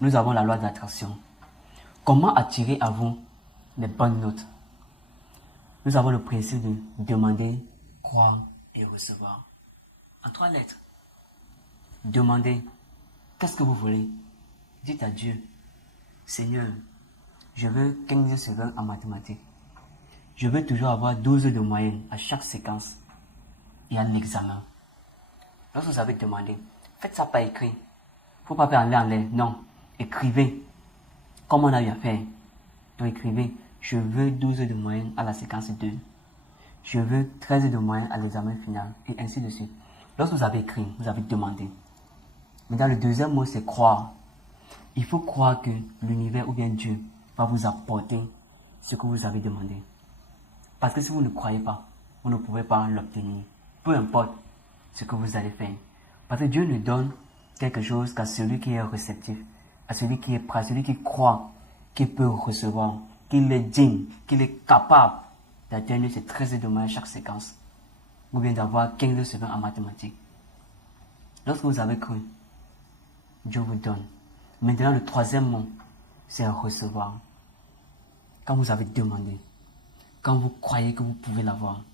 nous avons la loi de l'attraction. Comment attirer à vous les bonnes notes? Nous avons le principe de demander, croire et recevoir. En 3 lettres. Demandez. Qu'est-ce que vous voulez? Dites à Dieu, Seigneur, je veux 15 secondes en mathématiques. Je veux toujours avoir 12 de moyenne à chaque séquence et à l'examen. Lorsque vous avez demandé, faites ça par écrit. Il ne faut pas faire en l'air. Non, écrivez. Comme on a eu à faire. Donc écrivez, je veux 12 de moyenne à la séquence 2. Je veux 13 de moyenne à l'examen final. Et ainsi de suite. Lorsque vous avez écrit, vous avez demandé. Maintenant, le deuxième mot, c'est croire. Il faut croire que l'univers ou bien Dieu va vous apporter ce que vous avez demandé. Parce que si vous ne croyez pas, vous ne pouvez pas l'obtenir. Peu importe ce que vous allez faire. Parce que Dieu ne donne quelque chose qu'à celui qui est réceptif, à celui qui est prêt, à celui qui croit, qui peut recevoir, qu'il est digne, qu'il est capable d'atteindre ces 13 domaines à chaque séquence. Ou bien d'avoir 15 secondes en mathématiques. Lorsque vous avez cru, Dieu vous donne. Maintenant, le troisième mot, c'est recevoir. Quand vous avez demandé, quand vous croyez que vous pouvez l'avoir,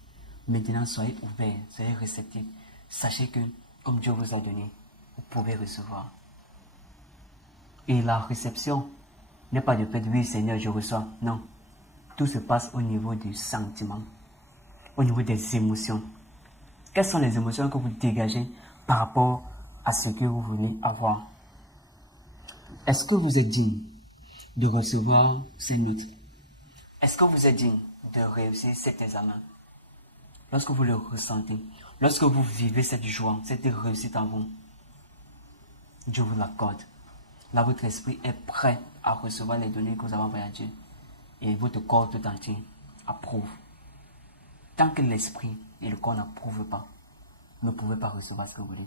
maintenant soyez ouvert, soyez réceptif. Sachez que, comme Dieu vous a donné, vous pouvez recevoir. Et la réception n'est pas de fait, oui Seigneur, je reçois. Non. Tout se passe au niveau du sentiment, au niveau des émotions. Quelles sont les émotions que vous dégagez par rapport à ce que vous voulez avoir? Est-ce que vous êtes digne de recevoir ces notes? Est-ce que vous êtes digne de réussir cet examen? Lorsque vous le ressentez, lorsque vous vivez cette joie, cette réussite en vous, Dieu vous l'accorde. Là, votre esprit est prêt à recevoir les données que vous avez envoyées à Dieu. Et votre corps tout entier approuve. Tant que l'esprit et le corps n'approuvent pas, vous ne pouvez pas recevoir ce que vous voulez.